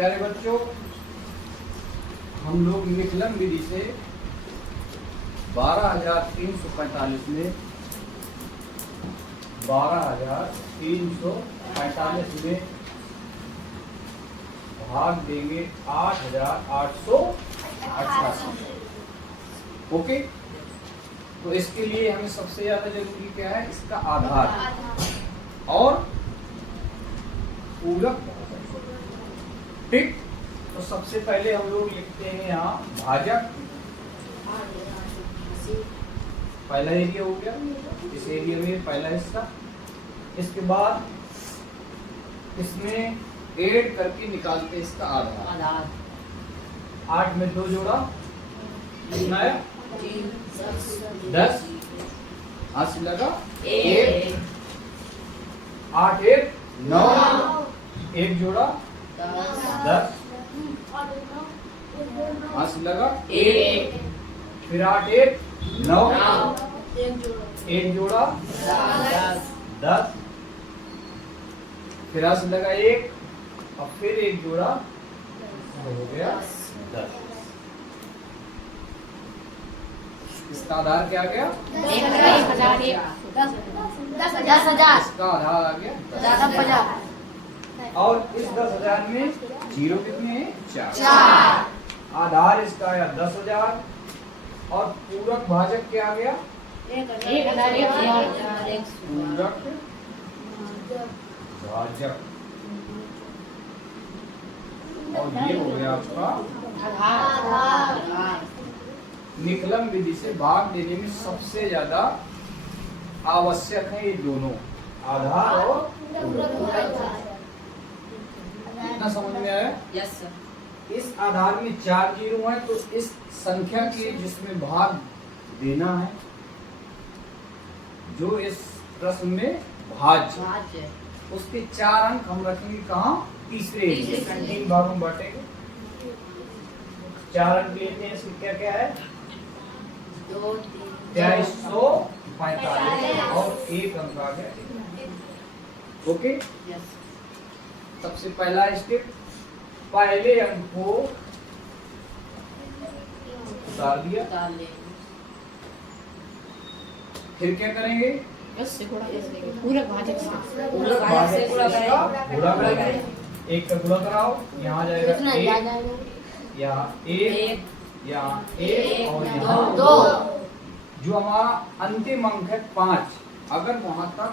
प्यारे बच्चों, हम लोग विकलन विधि से 12,345 में 12,345 में भाग देंगे 8,888। ओके, तो इसके लिए हमें सबसे ज्यादा जरूरी क्या है? इसका आधार और पूरक। ठीक, तो सबसे पहले हम लोग लिखते हैं यहाँ भाजक। पहला एरिया हो गया, इस एरिया में पहला हिस्सा। इसके बाद इसमें ऐड करके निकालते हैं इसका आधार। 8 में 2 जोड़ा कितना है? 10। हाथ से लगा 1। 8 1 9। 1 जोड़ा 10। हाथ से लगा 1। फिर 8 1 9। 1 जोड़ा 10। फिर हाथ से लगा 1। अब फिर 1 जोड़ा हो गया 10। इसका आधार क्या आ गया? 10,000। इसका आधार आ गया 10,000। और इस 10,000 में जीरो कितने हैं? 4। आधार इसका आया 10,000 और पूरक भाजक क्या आ गया? 1,000। पूरक भाजक। और ये हो गया आपका आधार। निकलन विधि से भाग देने में सबसे ज्यादा आवश्यक है ये दोनों, आधार और पूरक। कितना समझ में आया? Yes sir. इस आधार में 4 जीरो है, तो इस संख्या के जिसमें भाग देना है, जो इस प्रश्न में भाज्य, उसके 4 अंक हम रखेंगे कहाँ? तीसरे एरिया। 3 भागों में बांटेंगे। 4 अंक लेते हैं। इसमें क्या क्या है? 2345 और 1 अंक आ गया। ओके, सबसे पहला स्टेप, पहले अंक को उतार दिया। फिर क्या करेंगे? पूरक भाजक से पूरक भाजक से इसका गुणा करेंगे। 1 का गुणा कराओ, यहाँ जाएगा 1, यहाँ 1, यहाँ 1 और यहाँ 2। जो हमारा अंतिम अंक है 5, अगर वहां तक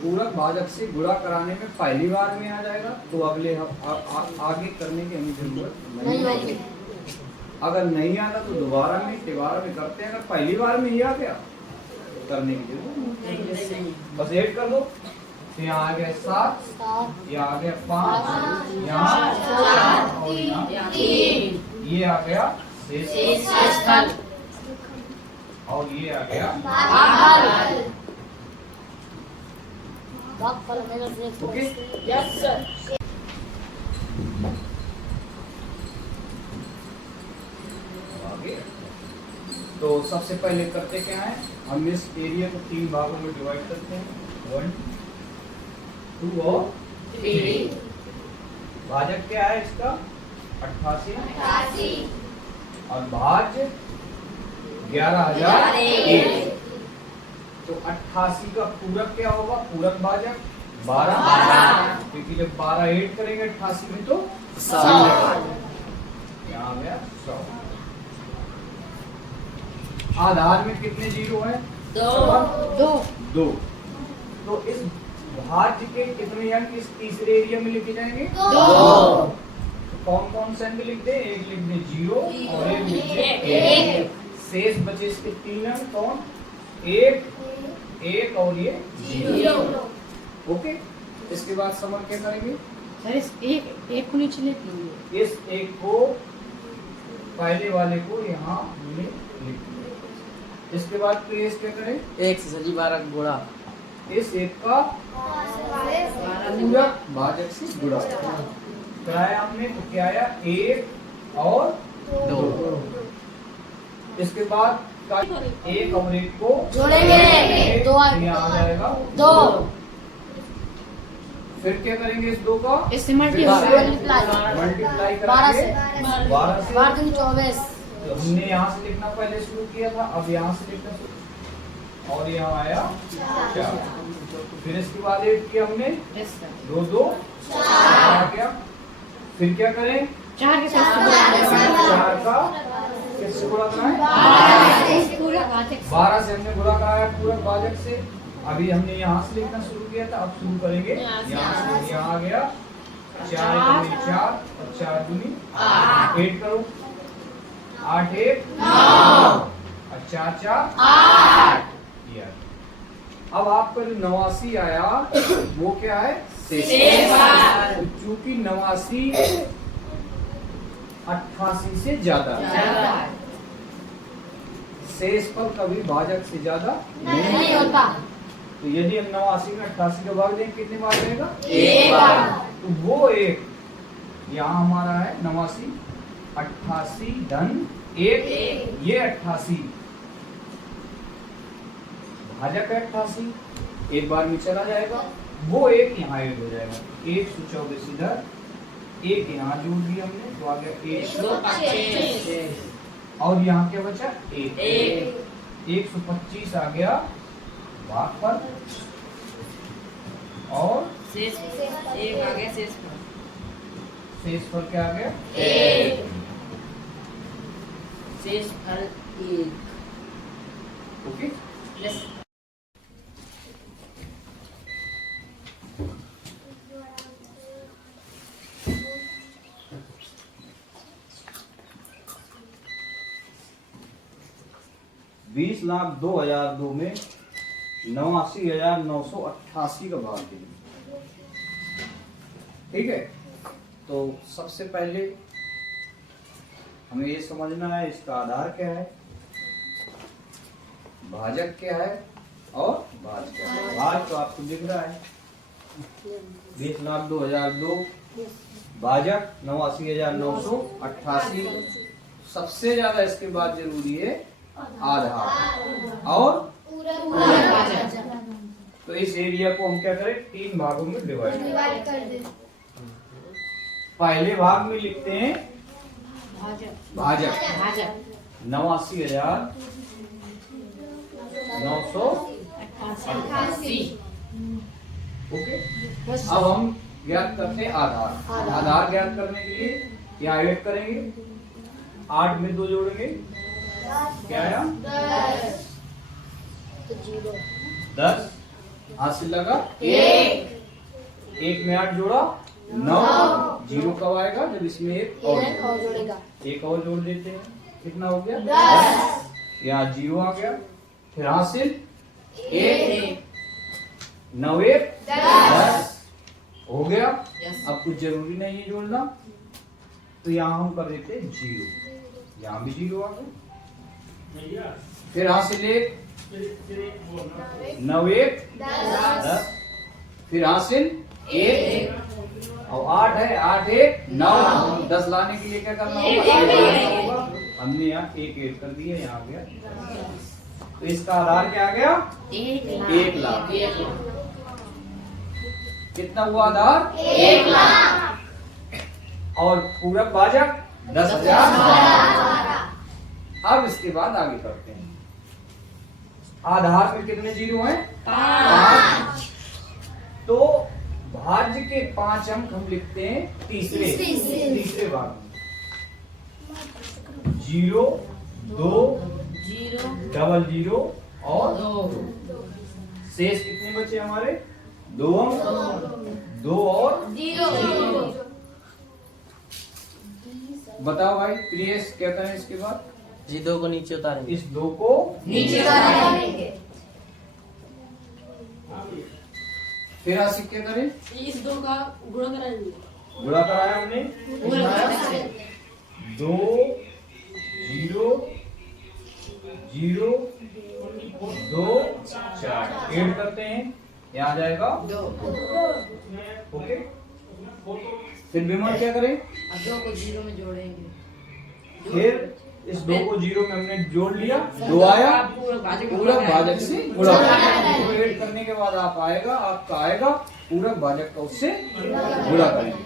पूरक भाजक से गुणा कराने में पहली बार में आ जाएगा तो अगले आगे करने की हमें जरूरत नहीं है। अगर नहीं आता तो दोबारा में तिबारा में करते हैं। अगर पहली बार में ही आ गया तो करने की जरूरत नहीं, बस ऐड कर दो। तो यहाँ आ गया 7, यहाँ आ गया 5, यहाँ 4 और यहाँ 3। ये आ गया शेषफल और ये आ गया भागफल। Okay, yes sir. आगे तो सबसे पहले करते क्या है? हम इस एरिया को 3 भागों में डिवाइड करते हैं, 1 2 और 3। भाजक क्या है इसका? 88 और भाज्य 11,001। तो 88 का पूरक क्या होगा? पूरक भाजक 12, क्योंकि जब 12 ऐड करेंगे 88 में तो 100। यहाँ आ गया 100। आधार में कितने जीरो हैं? 2। तो इस भाज्य के कितने अंक इस तीसरे एरिया में लिखे जाएंगे? 2। कौन कौन से अंक लिख दे? 1 लिख दे 0 और 1 लिख दे 1। शेष बचे इसके 3 अंक। कौन? 1 1 और ये 0। ओके, इसके बाद समर क्या करेंगे? सर इस एक को नीचे लिखेंगे। इस 1 को पहले वाले को यहाँ में लिख दें। इसके बाद प्लेस क्या करें? 1 से सजी 12 गुणा। इस 1 का पूरक भाजक से गुणा कराया हमने, तो क्या आया? 1 और 2। इसके बाद 1 और 1 को जोड़ेंगे, 2 आ जाएगा 2। फिर क्या करेंगे इस 2 का इससे मल्टीप्लाई मल्टीप्लाई करेंगे 12 से। 24। तो हमने यहाँ से लिखना पहले शुरू किया था, अब यहाँ से लिखना शुरू, और यहाँ आया 4। फिर इसके बाद ऐड किया हमने 2 2 4 आ गया। फिर क्या करें 4 के साथ 4 का किससे गुणा कराएं? 12 से हमने गुणा कराया पूरक भाजक से। अभी हमने यहाँ से लिखना शुरू किया था, अब शुरू करेंगे यहाँ से। यहाँ आ गया 4 दूनी 4 और 4 दूनी 8 करो। 8 1 9 और 4 4 8। अब आपका जो 89 आया वो क्या है? शेष। क्योंकि 89 88 से ज्यादा है। शेष फल कभी भाजक से ज्यादा नहीं होता। तो यदि हम 89 में 88 का भाग दें कितने बार रहेगा? 1 बार। तो वो 1 यहाँ हमारा है 89 88 धन 1, ये 88 भाजक है 88, एक बार में चला जाएगा। वो 1 यहाँ ऐड हो जाएगा। 124 इधर, 1 यहाँ जोड़ दिया हमने तो आ गया 125 और यहाँ क्या बचा 1 125 आ गया भाग पर और शेष 1 आ गया। शेष फल क्या आ गया? 1। शेष फल 1। ओके। यस। 20,02,002 में 89,988 का भाग देंगे। ठीक है, तो सबसे पहले हमें ये समझना है इसका आधार क्या है, भाजक क्या है और भाज क्या है। भाज तो आपको दिख रहा है 20,02,002, भाजक 89,988। सबसे ज्यादा इसके बाद जरूरी है आधार और तो इस एरिया को हम क्या करें 3 भागों में डिवाइड कर दें। पहले भाग में लिखते हैं भाजक 89,988। ओके, अब हम ज्ञात करते हैं आधार। आधार ज्ञात करने के लिए यहाँ ऐड करेंगे, 8 में 2 जोड़ेंगे, क्या आया 10। हाथ से लगा 1 में 8 जोड़ा 9। 0 कब आएगा? जब इसमें 1 और जोड़ेगा। 1 और जोड़ देते हैं, कितना हो गया 10। यहाँ 0 आ गया। फिर हासिल 1 9 1 10 हो गया। अब कुछ जरूरी नहीं है जोड़ना, तो यहाँ हम कर देते हैं 0। यहाँ भी 0 आ गया। फिर हासिल 1 9 1 10। फिर हासिल 1 और 8 है 8 1 9। 10 लाने के लिए क्या करना होगा? हमने यहाँ 1 ऐड कर दिया, यहाँ गया। तो इसका आधार क्या आ गया 1 लाख। कितना हुआ आधार 1 लाख और पूरक भाजक 10,000। अब इसके बाद आगे करते हैं। आधार में कितने 0 हैं? 5। तो भाज्य के 5 अंक हम लिखते हैं तीसरे भाग में। 0 2 0 और 2। शेष कितने बचे हमारे? 2 अंक, 2 और 0। बताओ भाई प्रियेश, क्या करें इसके बाद? जी 2 को नीचे उतारेंगे। इस 2 को नीचे उतारेंगे। फिर आसिक क्या करें? इस 2 का गुणा कराएंगे। गुणा कराया हमने 2 0 0 2 4 ऐड करते हैं, यहाँ आ जाएगा 2। ओके, फिर विमान क्या करें? 2 को 0 में जोड़ेंगे। फिर इस 2 को 0 में हमने जोड़ लिया, 2 आया, पूरक भाजक से गुणा करेंगे। तो ऐड करने के बाद आपका आएगा पूरक भाजक का उससे गुणा करेंगे।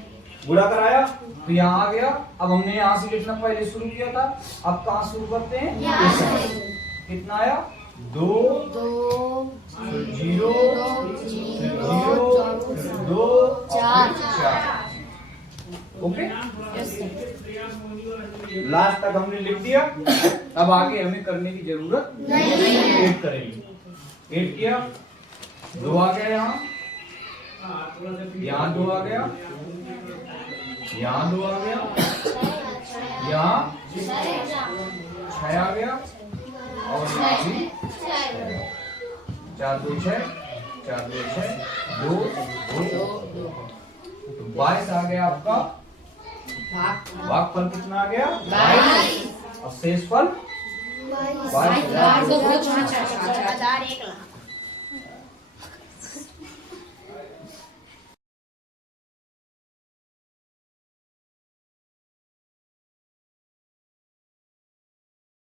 गुणा कराया तो यहाँ आ गया। अब हमने यहाँ से लिखना पहले शुरू किया था, अब कहाँ शुरू करते हैं? कितना आया? 2 0 0 2 4। ओके, लास्ट तक हमने लिख दिया। अब आगे हमें करने की जरूरत नहीं, ऐड करेंगे। ऐड किया, 2 आ गया, यहाँ 2 आ गया, यहाँ 2 आ गया, यहाँ 6 आ गया और यहाँ भी 4 2 6 4 2 6 2 2 22 आ गया आपका। भागफल कितना आ गया? 22 और शेषफल 22,000। 1,01,00,000